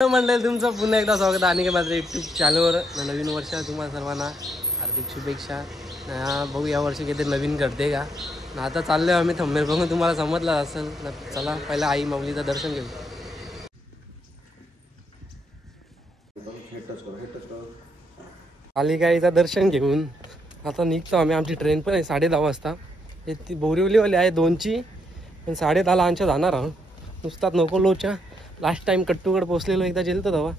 मंडळी तुमचं पुन्हा एकदा स्वागत आहे आणि माझ्या यूट्यूब चॅनलवर. नवीन वर्ष तुम्हाला सर्वांना हार्दिक शुभेच्छा. बघू या वर्षी काहीतरी नवीन करते का. आता चाललोय आम्ही थंबनेल बघून तुम्हाला समजलं असेल. चला पहिला आई माऊलीचं दर्शन घेऊ. कालिकाईचं दर्शन घेऊन आता निघतो आम्ही. आमची ट्रेन पण आहे 10:30 वाजता. ती बोरिवलीवाली आहे 2ची, पण 10:30ला आमच्या जाणार आहोत. नुसतात नको लोच्या लास्ट टाइम कट्टूगड पोचलेलो एकदा जेलतो तेव्हा.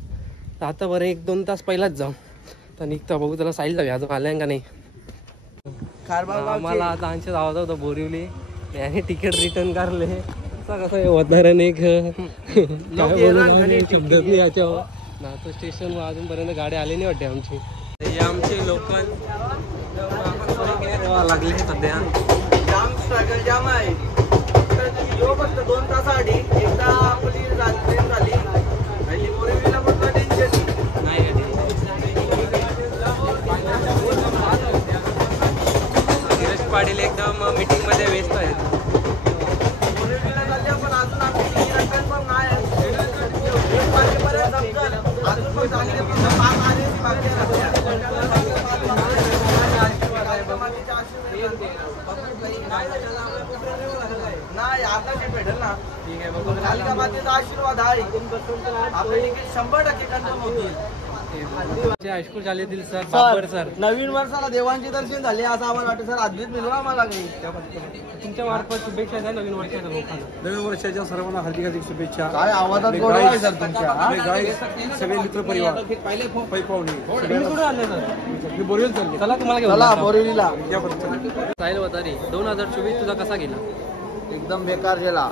तर आता बरं 1-2 तास पहिलाच जाऊ. तर निघतो बघू त्याला साईल जाऊया अजून आल्या का नाही. आम्हाला आता आमच्या जावं होतं बोरिवली याने तिकीट रिटर्न काढले. असं कसं उदाहरण एक शब्दच नाही याच्यावर. नातो स्टेशनवर अजूनपर्यंत गाडी आली नाही वाटते आमची. हे आमचे लोकल लागले सध्या. जाम स्ट्रगल जाम आहे. फक्त 2 तासासाठी एकदा आपली ट्रेन झाली आणि बोरिवलीला कुठलं टेन्शन नाही. धीरज पाटील एकदम मीटिंग मध्ये व्यस्त आहेत. बोरिवलीला चालली पण अजून आपली रिटर्न पण नाही. 1 तारखेपर्यंत अजून पण झाली पण 5 आले बाकी नाही. आता ते भेटेल ना. ठीक आहे बघू. कालिका मातेचा आशीर्वाद आहे. आपले तिकीट 100% कन्फर्म होतील. हायस्कूल शाळेतील सर बाबर सर नवीन वर्षाला देवांचे दर्शन झाले असं आम्हाला वाटतं. सर अद्भुत मिळू आम्हाला. तुमच्या मार्फत शुभेच्छा द्या नवीन वर्षाच्या लोकांना. नवीन वर्षाच्या सर्वांना हार्दिक हार्दिक शुभेच्छा. काय आवाजात गोड आहे सर तुमच्या. सगळे मित्र परिवार पै पाहुणे कुठे आले सर. मी बोरिवली चालले. चला तुम्हाला घेऊन चला बोरिवलीला. साहिल वतारी 2024 तुझा कसा गेला. एकदम बेकार गेला.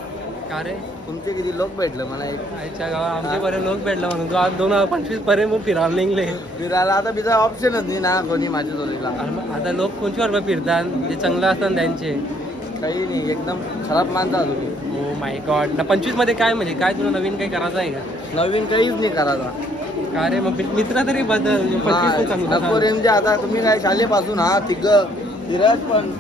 का रे. तुमचे किती लोक भेटले मला. आईच्या गावात आमचे बरे लोक भेटले म्हणून तू आज 2025 पर्यंत मग फिरायला निघले. फिरायला आता बिजा ऑप्शनच नाही ना कोणी माझ्या जोडीला. आता लोक कोणच्या फिरतात जे चांगलं असतात त्यांचे. काही नाही एकदम खराब मानता तुम्ही. Oh my God. ना 25 मध्ये काय म्हणजे काय तुला नवीन काही करायचं आहे का. नवीन काहीच नाही करायचा. का रे मग मित्र तरी बदल. 25 नको रेमजे. आता तुम्ही काय शाळेपासून तिघ धीरज पण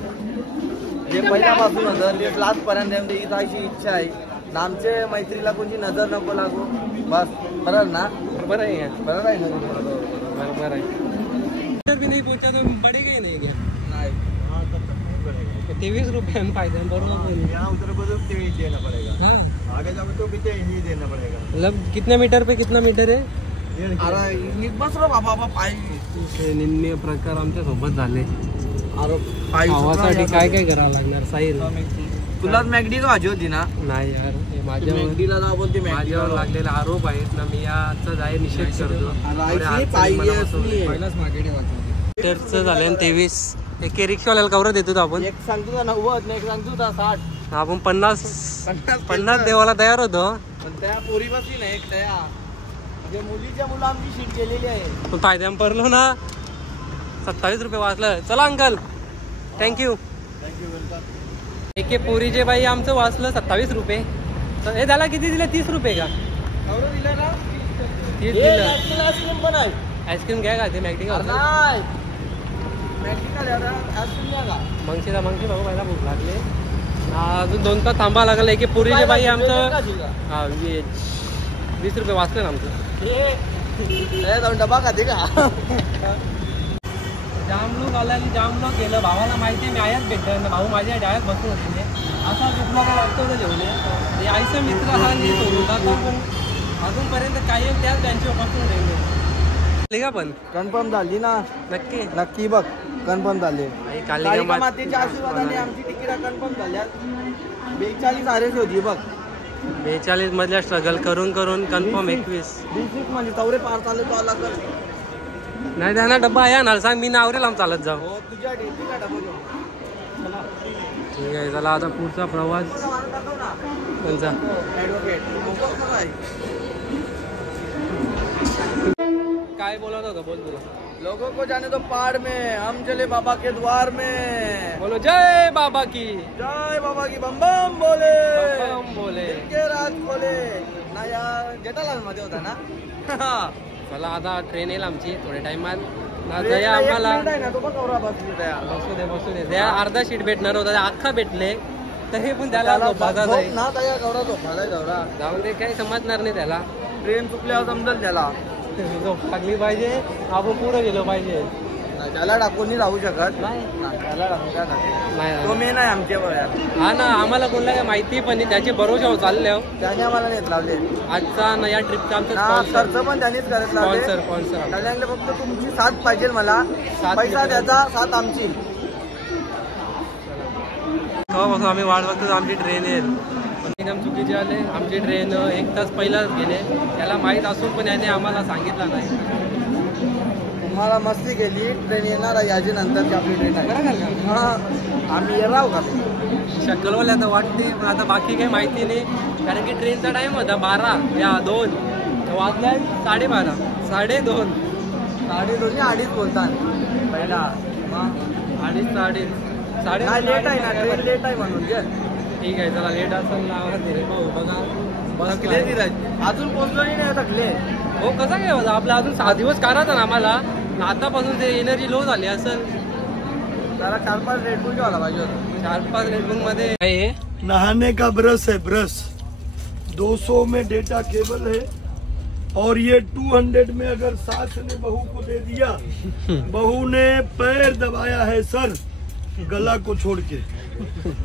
जे पहिल्यापासून होतं ते लास्ट पर्यंत इथाची इच्छा आहे. आमचे मैत्रीला कोणती नजर नको लागू बस. बरोबर ना. बरोबर आहे. बरोबर आहे ना. बरोबर आहे. भी नहीं पहुंचा तो पड़ेगा नहीं क्या. नाही 23 रुपये में फायदा. बरोबर. यहाँ उधर को तो 23 देना पड़ेगा. हाँ आगे जाओ तो भी 23 देना पड़ेगा. मतलब कितने मीटर पे कितना मीटर है. अरे बस रो बाबा पायी. निम्न प्रकार आमच्या सोबत झाले. पावासाठी काय काय करावं लागणार साहिल. तुलाच मॅगडी भाजी होती ना. नाही यार माझ्यावर माझ्यावर लागलेला आरोप आहेत ना. मी याचा जाहीर निषेध करतो. मीटरचं झालं 23. एक रिक्षावाल्याला कवर देतो आपण. एक सांगतो 90 एक सांगतो 60. आपण 50 देवाला तयार होतो. पण त्या पोरी बसली ना एक त्या जे मुलीच्या मुलं आमची शीट केलेली आहे. पण फायद्या पडलो ना. 27 रुपये वाचलं. चला अंकल थँक्यू. एके पोरीचे बाई आमचं वाचलं 27 रुपये. हे त्याला किती दिले. 30 रुपये का. दिलं ना. 30 दिलं. आईस्क्रीम पण आहे. आईस्क्रीम घ्या का ते मॅगडी का. नाही मॅगडी का मगशी भाऊ मला भूक लागले. अजून 2 तास थांबा लागला. एके पोरीचे बाई आमचं 20 रुपये वाचलं ना आमचं. जाऊन डबा खाते का. जाम लोक आला आणि जाम लोक गेलं. भावाला माहिती आहे मी आयाच भेटलं. भाऊ माझ्या डायरेक्ट बसून होते. असा कुठला काय लागतो होतं जेवले. आईचा मित्र हा मी सोडून पण अजूनपर्यंत काही त्याच बँचवर बसून राहिले का. पण कन्फर्म झाली ना. नक्की नक्की बघ कन्फर्म झाले. कालिका मातेच्या आशीर्वादाने आमची तिकीट कन्फर्म झाल्या. 42 आरेची होती बघ. 42 मधल्या स्ट्रगल करून कन्फर्म 21 म्हणजे चौरे पार चालत आला तर नाही त्यांना डब्बा आहे ना. सांग मी नावरेल आम चालत जाऊ. तुझ्या ठीक आहे. चला आता पुढचा प्रवास कोणचा. काय बोलत होता बोल तुला. लोगों को जाने दो पहाड़ में हम चले बाबा के द्वार में. बोलो जय बाबा की. जय बाबा की. बम बम बोले. बम बोले. के रात खोले ना. या जेठालाल मध्ये होता ना. चला आता ट्रेन येईल आमची थोड्या टाइमात. आम्हाला बसू दे. अर्धा सीट भेटणार होता. अख्खा भेटले तरी पण त्याला झोपायचा झोप आहे. ना त्या गौरा झोपायला गौरा जाऊन ते काही समजणार नाही त्याला. ट्रेन चुकल्यावर समजेल त्याला. झोप लागली पाहिजे, आपण पुढे गेलो पाहिजे. नाही, त्याला टाकून नाही राहू शकत. नाही नाही, त्याला टाकून काय टाकू? नाही तो मेन आहे आमच्यावर यार. हा ना, आम्हाला कोणाला काही माहिती पण नाही, त्याचे भरोशावर चालले हो. त्याने आम्हाला नेत लावले आजचा ना या ट्रिपचा आमचा ना, स्पॉन्सर खर्च पण त्यांनीच करत लावले. स्पॉन्सर त्याच्याकडे फक्त तुमची साथ पाहिजे मला. साथ पैसा मिळेल. त्याचा, साथ आमची. केव्हापासून आम्ही वाट बघतो आमची ट्रेन येईल. एकदम चुकीचे आले. आमची ट्रेन 1 तास पहिलाच गेले. त्याला माहीत असून पण याने आम्हाला सांगितलं नाही. तुम्हाला मस्ती केली. ट्रेन येणार आहे याची नंतरची आपली ट्रेन आहे. हा, आम्ही येणार का? शक्कलवाले आता वाटते, पण आता बाकी काही माहिती नाही. कारण की ट्रेनचा टाइम होता 12 या 2 वाजल्या 12:30 2:30 2:30 2:30 बोलतात पहिला. मग 2:30 लेट आहे ना, ट्रेन लेट आहे म्हणून जे. ठीक आहे, चला लेट असेल ना भाऊ बघा. बस थकले अजून पोहोचलो नाही थकले. हो, कसा काय होता आपला अजून 6 दिवस करायचा ना आम्हाला. आतापासून ते एनर्जी लो झाली असेल. जरा 4-5 रेडबुल घ्यायला पाहिजे होतं. 4-5 रेडबुल मध्ये आहे. नहाने का ब्रश है, ब्रश 200 में डेटा केबल है और ये 200 में अगर सास ने बहू को दे दिया, बहू ने पैर दबाया है सर गला को छोड़ के,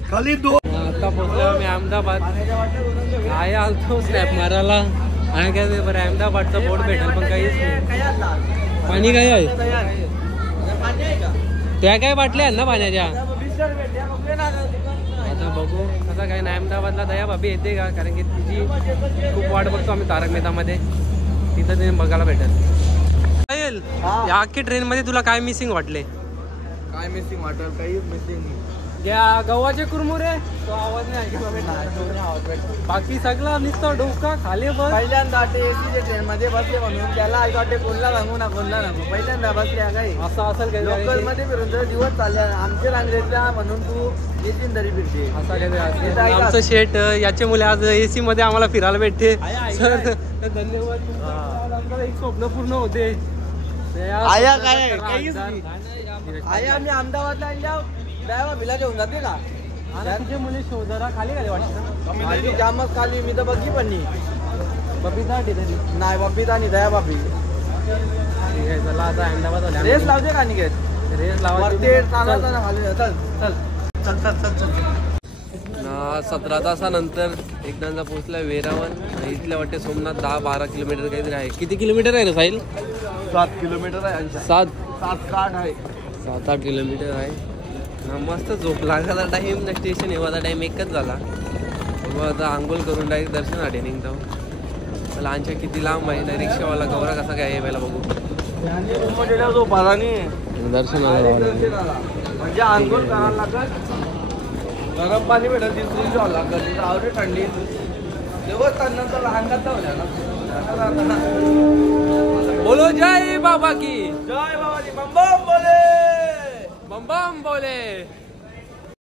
खाली 2. आता पोहोचलो आम्ही अहमदाबाद. काय आलतो स्नॅप मारायला आणि काय ते बरं अहमदाबादचं बोर्ड भेटेल पण काहीच नाही. पाणी काय आहे? त्या काय बाटल्या आहेत ना पाण्याच्या. आता बघू आता काय नाही. अहमदाबादला दया भाभी येते का, कारण की तिची खूप वाट बघतो आम्ही तारक मेहतामध्ये. तिथं ते बघायला भेटेल. या अख्खी ट्रेन मध्ये तुला काय मिसिंग वाटले? काय मिसिंग वाटत? काहीच मिसिंग नाही. या गव्हाचे कुरमुरे तो आवाज नाही ऐकला. बाकी सगळं नुसतं डोका खाली बस. पहिल्यांदा ते एसीच्या ट्रेन मध्ये बसले म्हणून त्याला आई वाटते कोणला सांगू ना कोणला नको. पहिल्यांदा बसले काही असं असेल काही लोकल मध्ये फिरून तर दिवस चालले आमचे रांगेतल्या म्हणून तू येतील तरी फिरते. असं काही आमचं शेट याच्या मुले आज एसी मध्ये आम्हाला फिरायला भेटते. सर धन्यवाद. आमचं एक स्वप्न पूर्ण होते. आया काय काहीच नाही. आया आम्ही अहमदाबादला आणल्या ड्रायव्हर भिला घेऊन जाते का? तुझे मुले शोधरा खाली काय वाटतं? माझी जामच खाली मी तर बघी पण नाही. बबिता तरी नाही बबिता नाही दया बाबी. ठीक आहे, चला आता अहमदाबाद आले. रेस लावते का निघेत? रेस लावायची. वरती चालायचं ना खाली. चल चल चल चल चल चल. 17 तासानंतर एकदाचा पोहोचला वेरावळ. इथल्या वाटते सोमनाथ 10-12 किलोमीटर काहीतरी आहे. किती किलोमीटर आहे रे साहिल? 7 किलोमीटर आहे. 7-8 आहे. 7-8 किलोमीटर आहे. मस्त झोप लागायचा टाईम ना. स्टेशन येवाचा टाईम एकच झाला. मग आता आंघोळ करून डायरेक्ट दर्शनासाठी निघतो. लहानच्या किती लांब आहे ना. रिक्षावाला गौरा कसा काय आहे पहिला बघू. जो पाराने दर्शनाला म्हणजे आंघोळ करायला लागत. गरम पाणी भेटत तिसरी जावं लागत. तिथं आवडे थंडी देवस्थान नंतर अंगात जाऊया ना. बोलो जय बाबा की जय बाबाजी. बम बम बोले. बम बम बोले.